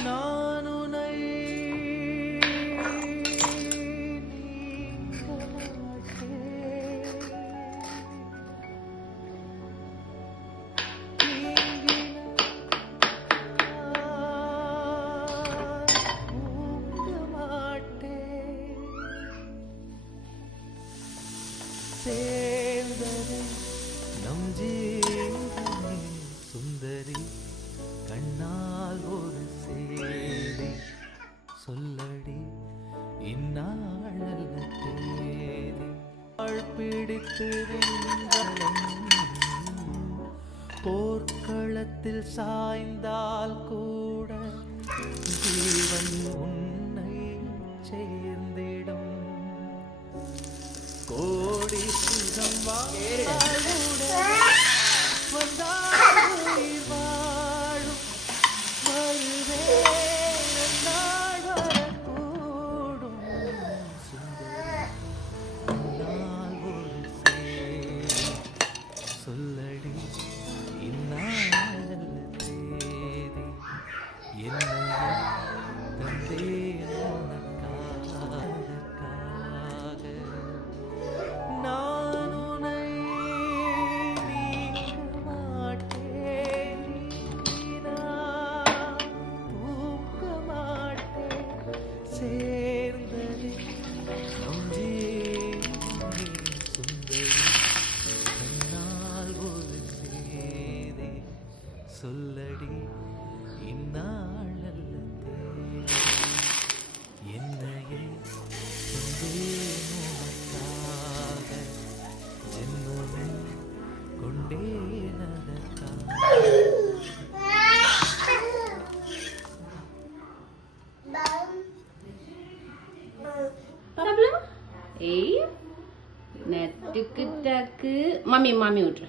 நான் உன்னை சேர்ந்தது நம் ஜீவனே சுந்தரி கண்ணால் ஒரு சேதி சொல்லடி இந்நாளல்ல தேதி பிடித்து போர்க்களத்தில் சாய்ந்தால் கூட ஜீவன் உன்னை சேர்ந்திடும் கோடி சுகம் வாழும் வரக்கூடும் சுந்தரி ஒரு சொல்லடி இந்நாளல்ல தேதி என்ன தந்தே நான் உன்னை நீக்க மாட்டேன் தூக்க மாட்டேன் சேர்ந்தது நம் ஜீவனே சுந்தரி கண்ணால் ஒரு சேதி சொல்லடி இந்நாளல்ல தேதி என்னையே ஜென்மமே நட்டுக்கு மாமி மாமி விட்டுரு